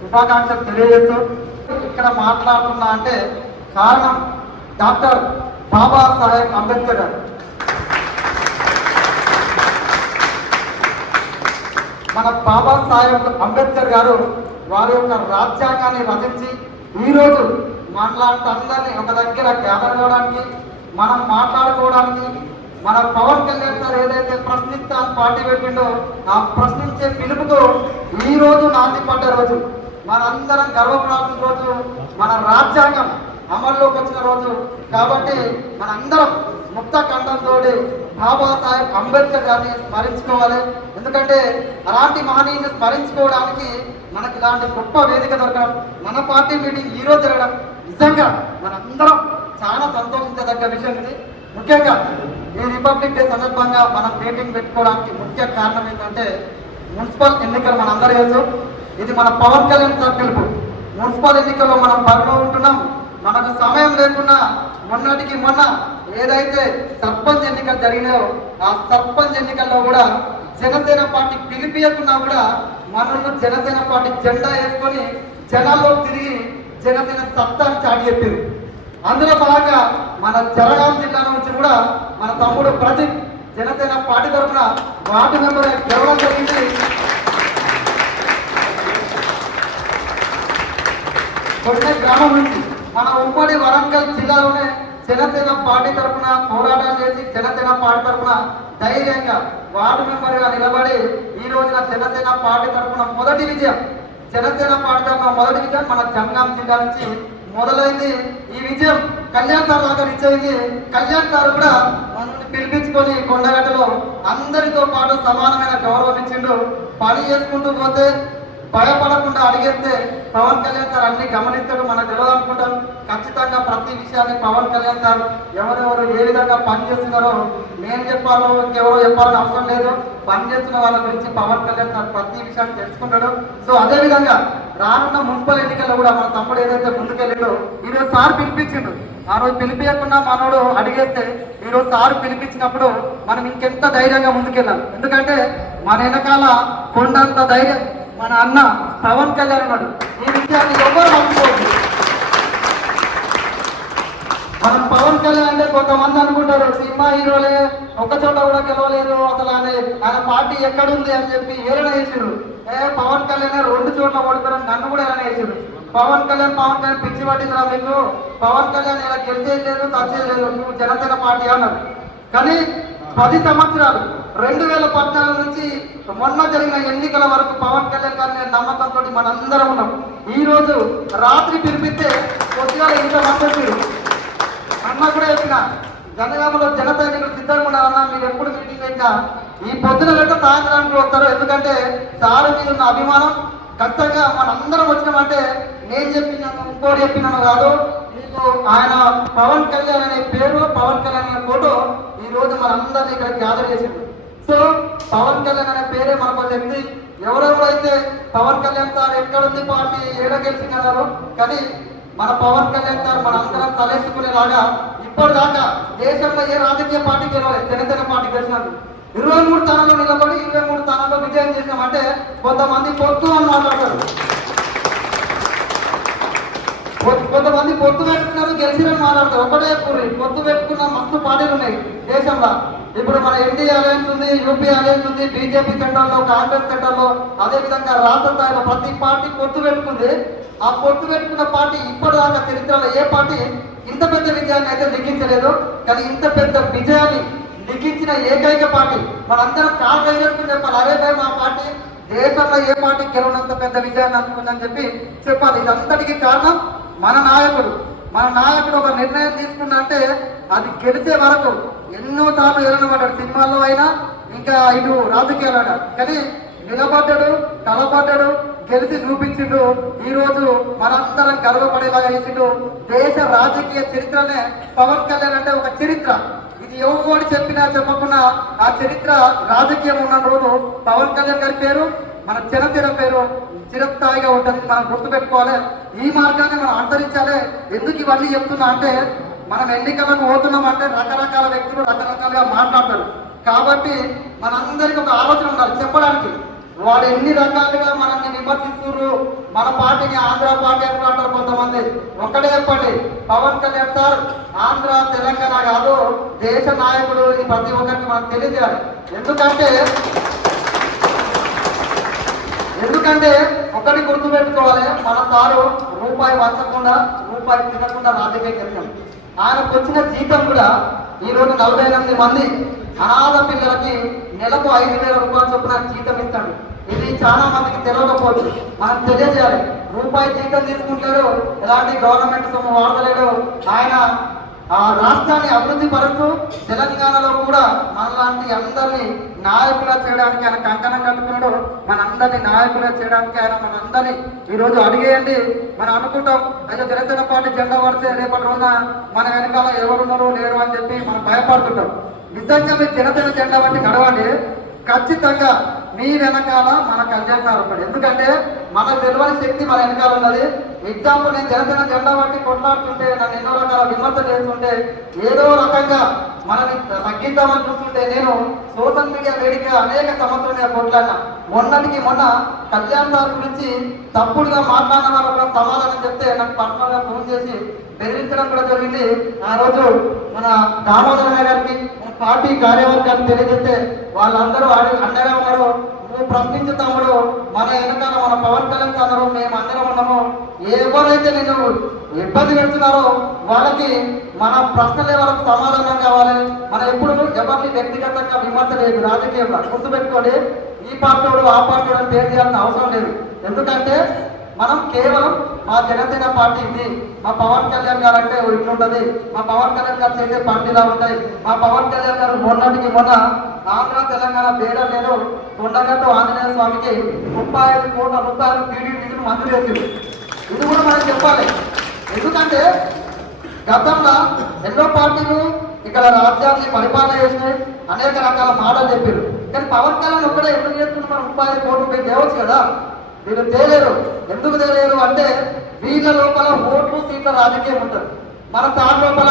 శుభాకాంక్షలు తెలియజేస్తూ ఇక్కడ మాట్లాడుతున్నా అంటే కారణం డాక్టర్ బాబాసాహెబ్ అంబేద్కర్ గారు. మన బాబాసాహెబ్ అంబేద్కర్ గారు వారి యొక్క రాజ్యాంగాన్ని రచించి ఈరోజు మాట్లాడుతూ అందరినీ ఒక దగ్గర గ్యాదర్ కావడానికి, మనం మాట్లాడుకోవడానికి, మన పవన్ కళ్యాణ్ సార్ ఏదైతే ప్రశ్నిస్తా పార్టీ పెట్టిండో ఆ ప్రశ్నించే పిలుపుతో ఈ రోజు నాంది పడ్డ రోజు, మనందరం గర్వపడాల్సిన రోజు, మన రాజ్యాంగం అమల్లోకి వచ్చిన రోజు. కాబట్టి మనందరం ముక్త కంఠంతో బాబాసాహెబ్ అంబేద్కర్ గారిని స్మరించుకోవాలి. ఎందుకంటే అలాంటి మహనీయుని స్మరించుకోవడానికి మనకి ఇలాంటి గొప్ప వేదిక దొరకడం, మన పార్టీ మీటింగ్ ఈరోజు జరగడం నిజంగా మనందరం చాలా సంతోషించదగ్గ విషయం ఇది. ముఖ్యంగా ఈ రిపబ్లిక్ డే సందర్భంగా మనం మీటింగ్ పెట్టుకోవడానికి ముఖ్య కారణం ఏంటంటే మున్సిపల్ ఎన్నికలు మనందరూ తెలుసు. ఇది మన పవన్ కళ్యాణ్ సార్ పిలుపు. మున్సిపల్ ఎన్నికల్లో మనం బరిలో ఉంటున్నాం. మనకు సమయం లేకుండా మొన్నటికి మొన్న ఏదైతే సర్పంచ్ ఎన్నికలు జరిగినాయో ఆ సర్పంచ్ ఎన్నికల్లో కూడా జనసేన పార్టీ పిలిపియకున్నా కూడా మనల్ని జనసేన పార్టీ జెండా వేసుకొని జనాల్లో తిరిగి జనసేన సత్తాన్ని చాటి చెప్పారు. అందులో భాగంగా మన జనగాం జిల్లా నుంచి కూడా మన తమ్ముడు ప్రదీప్ జనసేన పార్టీ తరఫున వార్డు మెంబర్ గెలవడం జరిగింది. కొట్టే గ్రామం నుంచి మన ఉమ్మడి వరంగల్ జిల్లాలోనే జనసేన పార్టీ తరఫున పోరాటాలు చేసి జనసేన పార్టీ తరఫున ధైర్యంగా వార్డు మెంబర్గా నిలబడి ఈ రోజున జనసేన పార్టీ తరఫున మొదటి విజయం, జనసేన పార్టీ తరఫున మొదటి విజయం మన జనగాం జిల్లా నుంచి మొదలైంది. ఈ విజయం కళ్యాణ్ సార్ దాకా రీచ్ అయింది. కళ్యాణ్ సార్ కూడా మనల్ని పిలిపించుకొని కొండగట్టలో అందరితో పాటు సమానమైన గౌరవం ఇచ్చిండు. పని చేసుకుంటూ పోతే భయపడకుండా అడిగేస్తే పవన్ కళ్యాణ్ సార్ అన్ని గమనిస్తాడు. మనకు తెలియాలనుకుంటాం. ఖచ్చితంగా ప్రతి విషయాన్ని పవన్ కళ్యాణ్ సార్ ఎవరెవరు ఏ విధంగా పనిచేస్తున్నారో నేను చెప్పాలో ఇంకెవరో చెప్పాలని అవసరం లేదు. పనిచేస్తున్న వాళ్ళ గురించి పవన్ కళ్యాణ్ సార్ ప్రతి విషయాన్ని తెలుసుకుంటాడు. సో అదే విధంగా రానున్న మున్సిపల్ ఎన్నికల్లో కూడా మన తమ్ముడు ఏదైతే ముందుకెళ్ళిండో ఈరోజు సార్ పిలిపించిండు. ఆ రోజు పిలిపించకుండా మనోడు అడిగేస్తే ఈరోజు సార్ పిలిపించినప్పుడు మనం ఇంకెంత ధైర్యంగా ముందుకెళ్ళాలి. ఎందుకంటే మన వెనకాల కొండంత ధైర్యం మన అన్న పవన్ కళ్యాణ్ ఉన్నాడు. ఈ విషయాన్ని ఎవరు మర్చిపోతుంది. మనం పవన్ కళ్యాణ్ అంటే కొంతమంది అనుకుంటారు సినిమా హీరోలే ఒక చోట కూడా గెలవలేదు, అసలు ఆయన పార్టీ ఎక్కడుంది అని చెప్పి ఏలన వేసారు. పవన్ కళ్యాణ్ 2 చోట్ల ఓడిపోయారు, నన్ను కూడా ఏలన వేసారు. పవన్ కళ్యాణ్ పిచ్చి పట్టిందిరా మీకు, పవన్ కళ్యాణ్ ఇలా గెలిచేది లేదు, తచ్చేది లేదు, నువ్వు జనసేన పార్టీ అన్నారు. కానీ 10 సంవత్సరాలు 2014 నుంచి మొన్న జరిగిన ఎన్నికల వరకు పవన్ కళ్యాణ్ గారిని నమ్మకంతో మనందరం ఉన్నాం. ఈ రోజు రాత్రి పిలిపిస్తే కొద్దిగా ఇంత మంది అన్న కూడా చెప్పిన జనగామలో జన సైనికులు సిద్ధంగా ఉన్నారన్న, మీరు ఎప్పుడు మీటింగ్ అయినా ఈ పొద్దున గంట సాయంత్రానికి వస్తారు. ఎందుకంటే సారు మీద ఉన్న అభిమానం ఖచ్చితంగా మనందరం వచ్చినామంటే నేను చెప్పినాను ఇంకోటి చెప్పినాను కాదు, మీకు ఆయన పవన్ కళ్యాణ్ అనే పేరు, పవన్ కళ్యాణ్ అనే ఫోటో ఈ రోజు మనందరినీ ఇక్కడ గ్యాదర్ చేసింది. సో పవన్ కళ్యాణ్ అనే పేరే మనకు చెప్తే ఎవరెవరైతే పవన్ కళ్యాణ్ సార్ ఎక్కడుంది పార్టీ ఏడ గెలిచిందన్నారు, కానీ మన పవన్ కళ్యాణ్ సార్ మనందరం తలెత్తుకునేలాగా ఇప్పటిదాకా దేశంలో ఏ రాజకీయ పార్టీ గెలవలేదు. జనసేన పార్టీ గెలిచినట్టు 23 స్థానాల్లో నిలబడి 23 స్థానాల్లో విజయం చేసినామంటే కొంతమంది పొత్తు అని మాట్లాడతారు, కొంతమంది పొత్తు పెట్టుకున్నారు గెలిచినని మాట్లాడతారు. ఒకటే పొత్తు పెట్టుకున్న మస్తు పార్టీలు ఉన్నాయి దేశంలో. ఇప్పుడు మన ఎన్డీఏ అలయన్స్ ఉంది, యూపీ అలయన్స్ ఉంది, బీజేపీ సెంటర్లో, కాంగ్రెస్ సెంటర్లో, అదేవిధంగా రాష్ట్ర స్థాయిలో ప్రతి పార్టీ పొత్తు పెట్టుకుంది. ఆ పొత్తు పెట్టుకున్న పార్టీ ఇప్పటిదాకా చరిత్రలో ఏ పార్టీ ఇంత పెద్ద విజయాన్ని అయితే లిఖించలేదు. కానీ ఇంత పెద్ద విజయాన్ని లిఖించిన ఏకైక పార్టీ మనందరం కాలు వేసుకుని చెప్పాలి, అరే భయ మా పార్టీ దేశంలో ఏ పార్టీ గెలవనంత పెద్ద విజయాన్ని అందుకుందని చెప్పాలి. ఇదంతటికి కారణం మన నాయకుడు. మన నాయకుడు ఒక నిర్ణయం తీసుకున్నంటే అది గెలిచే వరకు ఎన్నోసార్లు ఎలనబడ్డాడు, సినిమాల్లో అయినా ఇంకా ఇటు రాజకీయాలు అయినా. కానీ నిలబడ్డాడు, తలబడ్డాడు, గెలిచి చూపించిండు. ఈ రోజు మనందరం గర్వపడేలాగా చేసిండు. దేశ రాజకీయ చరిత్రనే పవన్ కళ్యాణ్ అంటే ఒక చరిత్ర. ఇది ఎవరు చెప్పినా చెప్పకుండా ఆ చరిత్ర రాజకీయం ఉన్న రోజు పవన్ కళ్యాణ్ గారి పేరు, మన జనసేన పేరు చిరస్థాయిగా ఉంటుంది. మనం గుర్తుపెట్టుకోవాలి, ఈ మార్గాన్ని మనం అనుసరించాలి. ఎందుకు ఇవన్నీ చెప్తున్నా అంటే మనం ఎన్నికలకు పోతున్నాం అంటే రకరకాల వ్యక్తులు రకరకాలుగా మాట్లాడతారు. కాబట్టి మనందరికీ ఒక ఆలోచన ఉండాలి చెప్పడానికి. వాడు ఎన్ని రకాలుగా మనల్ని విమర్శిస్తున్నారు. మన పార్టీని ఆంధ్ర పార్టీ అంటారు కొంతమంది. ఒక్కడే చెప్పండి, పవన్ కళ్యాణ్ సార్ ఆంధ్ర తెలంగాణ కాదు, దేశ నాయకుడు. ఇది ప్రతి ఒక్కరికి మనం తెలియజేయాలి. ఎందుకంటే ఒకటి గుర్తుపెట్టుకోవాలి, మన సారు రూపాయి వంచకుండా రూపాయి తినకుండా రాజకీయం చేస్తాం. ఆయనకు వచ్చిన జీతం కూడా ఈరోజు 48 మంది అనాథ పిల్లలకి నెలకు 5,000 రూపాయలు చొప్పున జీతం ఇస్తాడు. ఇది చాలా మందికి తెలియకపోవచ్చు, మనం తెలియజేయాలి. రూపాయి జీతం తీసుకుంటాడు, ఎలాంటి గవర్నమెంట్ సొమ్ము వాడలేడు. ఆయన ఆ రాష్ట్రాన్ని అభివృద్ధి పరుస్తూ తెలంగాణలో కూడా మనలాంటి అందరినీ నాయకులా చేయడానికి ఆయన కంకణం కట్టుకున్నాడు. మనందరినీ నాయకులా చేయడానికి ఆయన మనందరినీ ఈరోజు అడిగేయండి. మనం అనుకుంటాం, అయ్యో జనసేన పార్టీ జెండా పడితే రేపటి రోజున మన వెనకాల ఎవరున్నారు లేరు అని చెప్పి మనం భయపడుతుంటాం. నిజంగా మీరు జనసేన జెండా బట్టి నడవండి, ఖచ్చితంగా మీ వెనకాల మన కళ్యాణ్ సార్ ఉంటాడు. ఎందుకంటే మనకు తెలియని శక్తి మన వెనకాల ఉన్నది. ఎగ్జాంపుల్, నేను జనసేన జెండా బట్టి కొట్లాడుతుంటే, నన్ను ఎన్నో రకాల విమర్శ చేస్తుంటే, ఏదో రకంగా మనని తగ్గిద్దామని చూస్తుంటే, నేను సోషల్ మీడియా వేదిక అనేక సమస్యల మీద కొట్లాడినా. మొన్నటికి మొన్న కళ్యాణ్ సార్ గురించి తప్పుడుగా మాట్లాడిన వాళ్ళ సమాధానం చెప్తే నాకు పర్సనల్ గా ఫోన్ చేసి బెదిరించడం కూడా జరిగింది. ఆ రోజు మన దామోదర గారికి పార్టీ కార్యవర్గాన్ని తెలియజేస్తే వాళ్ళందరూ అండగా ఉన్నారు. నువ్వు ప్రశ్నించు తమ్ముడు, మన వెనకాల మన పవన్ కళ్యాణ్ అన్నారు, మేము అందరం ఉన్నాము. ఎవరైతే నేను ఇబ్బంది పెడుతున్నారో వాళ్ళకి మన ప్రశ్నలే వాళ్ళకి సమాధానం కావాలి. మనం ఎప్పుడు ఎవరిని వ్యక్తిగతంగా విమర్శ లేదు. రాజకీయంలో గుర్తుపెట్టుకోండి, ఈ పార్టీ ఆ పార్టీ అని పేరు చేయాల్సిన అవసరం లేదు. ఎందుకంటే మనం కేవలం మా జనసేన పార్టీ ఇది, మా పవన్ కళ్యాణ్ గారు అంటే ఇట్లుంటది, మా పవన్ కళ్యాణ్ గారు చేసే పనులు ఉంటాయి, మా పవన్ కళ్యాణ్ గారు మొన్నటికి మొన్న ఆంధ్ర తెలంగాణ భేదం లేదు, కొండగట్టు ఆంజనేయ స్వామికి 35 కోట్ల రూపాయలు టీడీపీకి మంజూరు చేసింది. ఇది కూడా మనం చెప్పాలి. ఎందుకంటే గతంలో ఎన్నో పార్టీలు ఇక్కడ రాజ్యాన్ని పరిపాలన చేసినాయి, అనేక రకాల మాటలు చెప్పారు. కానీ పవన్ కళ్యాణ్ ఒక్కడే ఎందుకు చేస్తున్నారు? మనం 35 కోట్ల రూపాయలు తేవచ్చు కదా. వీళ్ళు తేలేరు. ఎందుకు తేలేరు అంటే వీళ్ళ లోపల ఓట్లు సీట్ల రాజకీయం ఉంటుంది, మన సార్ లోపల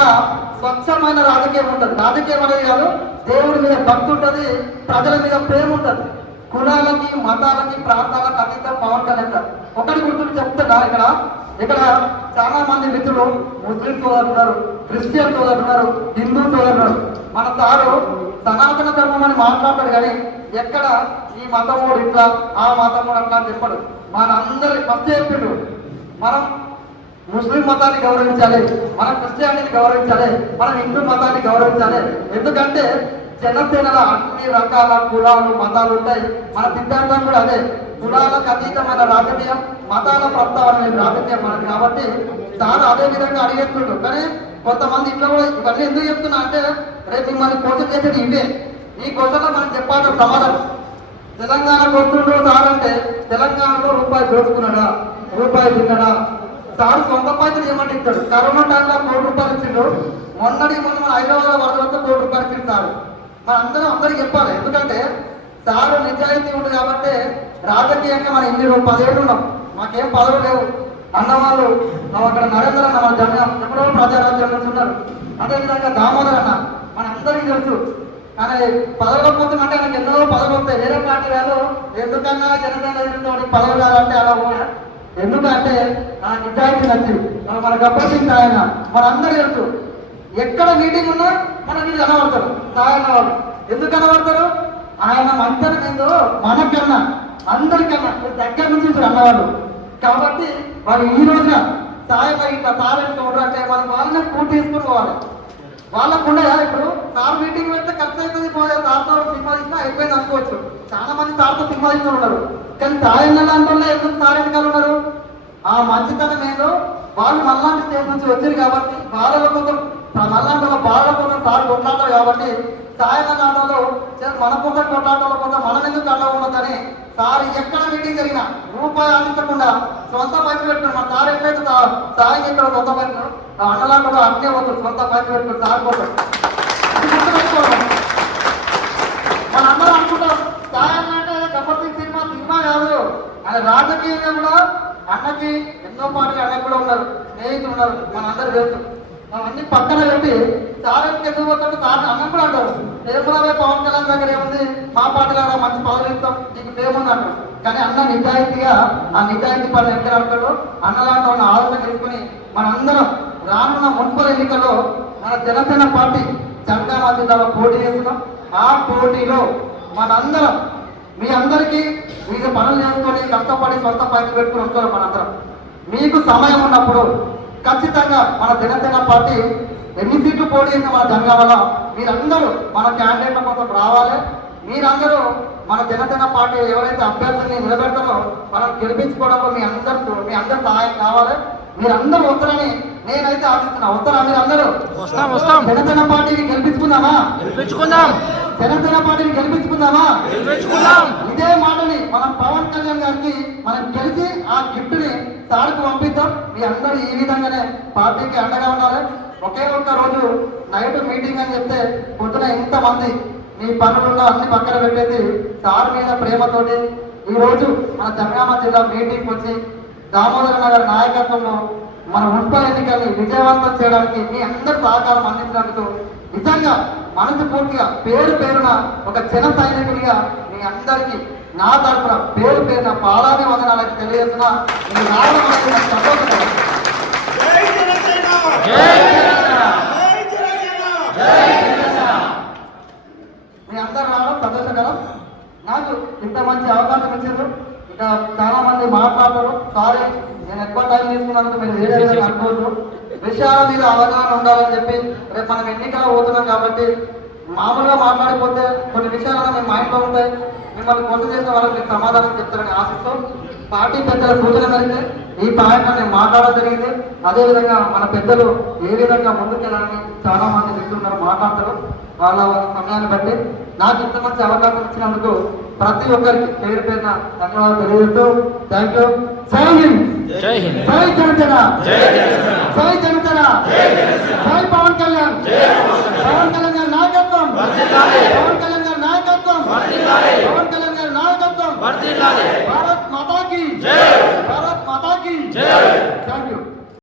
స్వచ్ఛమైన రాజకీయం ఉంటుంది. రాజకీయం అనేది కాదు, దేవుడి మీద భక్తి ఉంటుంది, ప్రజల మీద ప్రేమ ఉంటుంది. కులాలకి మతాలకి ప్రాంతాలకు అతీతం పవన్ కళ్యాణ్ సార్. ఒకటి గుర్తుకు చెప్తున్నా, ఇక్కడ చాలా మంది మిత్రులు ముస్లిం సోదరులు ఉన్నారు, క్రిస్టియన్ సోదరులు ఉన్నారు, హిందూ సోదరులు ఉన్నారు. మన సారు సనాతన ధర్మం అని మాట్లాడతాడు, కానీ ఎక్కడ ఈ మతమోడు ఇట్లా ఆ మతమోడు అట్లా అని చెప్పడు. మనందరి ఫస్ట్ చెప్పిండు, మనం ముస్లిం మతాన్ని గౌరవించాలి, మన క్రిస్టియానిటీని గౌరవించాలి, మనం హిందూ మతాన్ని గౌరవించాలి. ఎందుకంటే జనసేనలో అన్ని రకాల కులాలు మతాలు ఉంటాయి. మన సిద్ధాంతం కూడా అదే, కులాలకు అతీతమైన రాజకీయం, మతాల ప్రస్తావన రాజకీయం మనది. కాబట్టి చాలా అదే విధంగా అడిగేస్తుండ్రు. కానీ కొంతమంది ఇట్లా కూడా ఇవన్నీ ఎందుకు చెప్తున్నా అంటే, రేపు మిమ్మల్ని క్వశ్చన్ చేసేది ఇవే. ఈ క్వశ్చన్లో మనం చెప్పాలి సమాధానం. తెలంగాణకు వస్తుండ్రు సార్ అంటే, తెలంగాణలో రూపాయి దోచుకున్నాడా, రూపాయి తిన్నాడా? సార్ సొంత పైసలు ఏమంటే ఇస్తాడు. కరోనా టైంలో 1 కోటి రూపాయలు ఇచ్చిండు. మొన్న మన హైదరాబాద్ వరదలతో 1 కోటి రూపాయలు ఇచ్చింది సార్. మన అందరికీ చెప్పాలి. ఎందుకంటే సారు నిజాయితీ ఉంది కాబట్టి రాజకీయంగా మనం ఇన్ని 10 ఏళ్ళు ఉన్నాం, మాకేం పదవులు లేవు. అన్నవాళ్ళు అక్కడ నరేంద్ర అన్న మన జనం ఎప్పుడో ప్రజారాజ్యం నుంచి ఉన్నారు. అదేవిధంగా దామోదర్ అన్న మన అందరికీ తెలుసు. కానీ పదవుల కోసం అంటే నాకు ఎన్నో పదవులు వస్తాయి. వేరే పార్టీ వాళ్ళు ఎందుకన్నా జనసేన పదవులు కావాలంటే అలా పోయా. ఎందుకంటే ఆ నిజాయితీ నచ్చింది. మన గబ్బర్సింగ్ ఆయన మనందరూ తెలుసు. ఎక్కడ మీటింగ్ ఉన్నా మన మీరు కనబడతారు సాయన్న వాళ్ళు. ఎందుకు కనబడతారు? ఆయన మంత్రం ఏందో మనకన్నా అందరికన్నా దగ్గర నుంచి అన్నవాళ్ళు. కాబట్టి వాళ్ళు ఈ రోజున సాయం ఇట్లా సాయం చూడాలంటే మనం వాళ్ళని పూర్తి తీసుకుని పోవాలి. వాళ్ళకుండా ఇప్పుడు సార్ మీటింగ్ పెడితే ఖర్చు అవుతుంది, సార్తో సినిమా తీసినా అయిపోయింది అనుకోవచ్చు. చాలా మంది సార్తో సినిమా తీసిన ఉన్నారు. కానీ సాయం అంటే ఎందుకు సార్ వెనకాల ఉన్నారు? ఆ మంచితనం ఏదో వాళ్ళు మళ్ళాంటి స్టేజ్ నుంచి వచ్చారు కాబట్టి బాధల కోసం, మళ్ళాంటి బాధల కోసం సార్ కొట్లాడతారు. కాబట్టి సాయం నాటంలో మన కోసం కొట్లాడటం కోసం మనం ఎందుకు అడ్డ ఉండదని సార్ ఎక్కడ మీటింగ్ జరిగినా రూపాయి ఆశించకుండా సొంత పైసలు పెట్టుకుని మన సార్ ఎట్లయితే సాయం చెప్పాడు సొంత పైసలు, అన్నలా కూడా అట్నే పోతుంది సొంత పైసలు పెట్టుకుని సార్ కోసం. మనందరూ అనుకుంటాం సాయం అంటే గబ్బర్సింగ్ సినిమా కాదు. ఆయన రాజకీయంగా కూడా అన్నకి ఎన్నో పాటలు అన్నకు కూడా ఉన్నారు, స్నేహితులు ఉన్నారు, మనందరూ తెలుసు. అవన్నీ పక్కన పెట్టి సార్ ఎందుకు పోతాడు సార్ అన్నం కూడా అంటారు ఏమన్నా పవన్ కళ్యాణ్ దగ్గర ఏముంది మా పార్టీలో మంచి పదవులు ఇస్తాం నీకు ఏముంది అంటారు. కానీ అన్న నిజాయితీగా ఆ నిజాయితీ పనులు ఎక్కడ అంటాడు అన్నలాంటి ఉన్న ఆలోచన తీసుకుని మనందరం రానున్న మున్సిపల్ ఎన్నికల్లో మన జనసేన పార్టీ జనగామ జిల్లాలో పోటీ చేస్తున్నాం. ఆ పోటీలో మనందరం మీ అందరికీ మీకు పనులు చేసుకొని కష్టపడి సొంత పైకి పెట్టుకుని వస్తున్నాం. మనందరం మీకు సమయం ఉన్నప్పుడు ఖచ్చితంగా మన జనసేన పార్టీ ఎన్ని సీట్లు పోటీ చేసిన మన జనగామలో మీరందరూ మన క్యాండిడేట్ల కోసం రావాలి. మీరందరూ మన జనసేన పార్టీ ఎవరైతే అభ్యర్థుల్ని నిలబెడతారో మనం గెలిపించుకోవడంలో మీ అందరి సహాయం కావాలి. మీరందరూ వస్తారని నేనైతే ఆశిస్తున్నా. వస్తారా మీరందరూ? జనసేన పార్టీని గెలిపించుకుందామా? జనసేన పార్టీని గెలిపించుకుందామా? ఇదే మాటని మనం పవన్ కళ్యాణ్ గారికి మనం గెలిచి ఆ గిఫ్ట్ ని సార్కు పంపిద్దాం. మీ అందరూ ఈ విధంగానే పార్టీకి అండగా ఉండాలి. ఒకే ఒక్క రోజు నైట్ మీటింగ్ అని చెప్తే పొద్దున ఎంతమంది మీ పనులున్న అన్ని పక్కన పెట్టేసి సార్ మీద ప్రేమతోటి ఈ రోజు మన జనగామ జిల్లా మీటింగ్ వచ్చి దామోదర నగర్ నాయకత్వంలో మన మున్సిపల్ ఎన్నికల్ని విజయవంతం చేయడానికి మీ అందరి సహకారం అందించినందుకు నిజంగా మనస్ఫూర్తిగా పేరు పేరున ఒక జన సైనికునిగా మీ అందరికీ నా తరఫున పేరు పేరున పాదాభి వందనాలకు తెలియజేస్తున్నా. మీరు రావడం అనేది నాకు సంతోషకరం. మీ అందరు రావడం సంతోషకరం. నాకు ఇంత మంచి అవకాశం ఇచ్చారు. ఇంకా చాలా మంది మాట్లాడతారు. సారీ నేను ఎక్కువ టైం తీసుకున్నందుకు మీరు వేరే విధంగా అనుకోవద్దు. విషయాల మీద అవగాహన ఉండాలని చెప్పి రేపు మనం ఎన్నికల్లో పోతున్నాం కాబట్టి మామూలుగా మాట్లాడిపోతే కొన్ని విషయాలను మీ మైండ్లో ఉంటాయి. మిమ్మల్ని కొత్త చేసిన వాళ్ళకి మీరు సమాధానం చెప్తారని ఆశిస్తూ పార్టీ పెద్దల సూచన మేరకు ఈ పాయింట్ నేను మాట్లాడడం జరిగింది. అదేవిధంగా మన పెద్దలు ఏ విధంగా ముందుకెళ్ళాలని చాలా మంది వ్యక్తులు మాట్లాడతారు. వాళ్ళ సమయాన్ని బట్టి నాకు ఇంత మంచి అవకాశం ఇచ్చినందుకు ప్రతి ఒక్కరికి పేరు పేరున ధన్యవాదాలు తెలియజేస్తూ థ్యాంక్ యూ. జై హింద్, జై జనసేన, జై జనసేన, జై పవన్ కళ్యాణ్. పవన్ కళ్యాణ్ గారి నాయకత్వం, పవన్ కళ్యాణ్ గారి నాయకత్వం, పవన్ కళ్యాణ్ గారి నాయకత్వం. భారత్ మాతాకి, భారత్ మాతాకి. Thank you.